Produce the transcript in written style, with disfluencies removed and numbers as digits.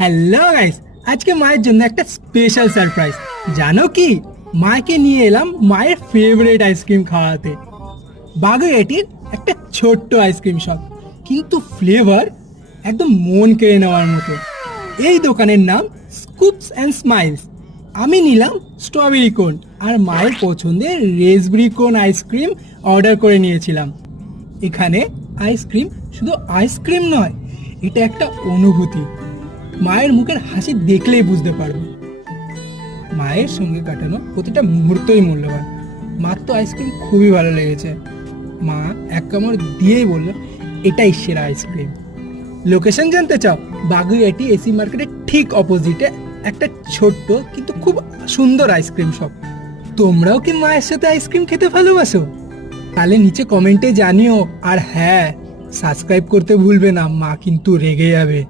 Hello guys, আজকে মায়ের জন্য একটা স্পেশাল সারপ্রাইজ। জানো কি, মাকে নিয়ে এলাম মায়ের ফেভারিট আইসক্রিম খাওয়াতে। বাগুইআটির একটা ছোট্ট আইসক্রিম শপ, কিন্তু ফ্লেভার একদম মন কেড়ে নেওয়ার মতো। এই দোকানের নাম স্কুপস অ্যান্ড স্মাইলস। আমি নিলাম স্ট্রবেরি কোন আর মায়ের পছন্দের রেসবেরি কোন আইসক্রিম অর্ডার করে নিয়েছিলাম। এখানে আইসক্রিম শুধু আইসক্রিম নয়, এটা একটা অনুভূতি। মায়ের মুখের হাসি দেখলেই বুঝতে পারবে। মায়ের সঙ্গে কাটানো প্রতিটা মুহূর্তই মূল্যবান। মার তো আইসক্রিম খুবই ভালো লেগেছে। মা এক কামড় দিয়েই বলল, এটাই সেরা আইসক্রিম। লোকেশন জানতে চাও? বাগুইআটি এসি মার্কেটের ঠিক অপোজিটে একটা ছোট্ট কিন্তু খুব সুন্দর আইসক্রিম শপ। তোমরাও কি মায়ের সাথে আইসক্রিম খেতে ভালোবাসো? তাহলে নিচে কমেন্টে জানিও। আর হ্যাঁ, সাবস্ক্রাইব করতে ভুলবে না, মা কিন্তু রেগে যাবে।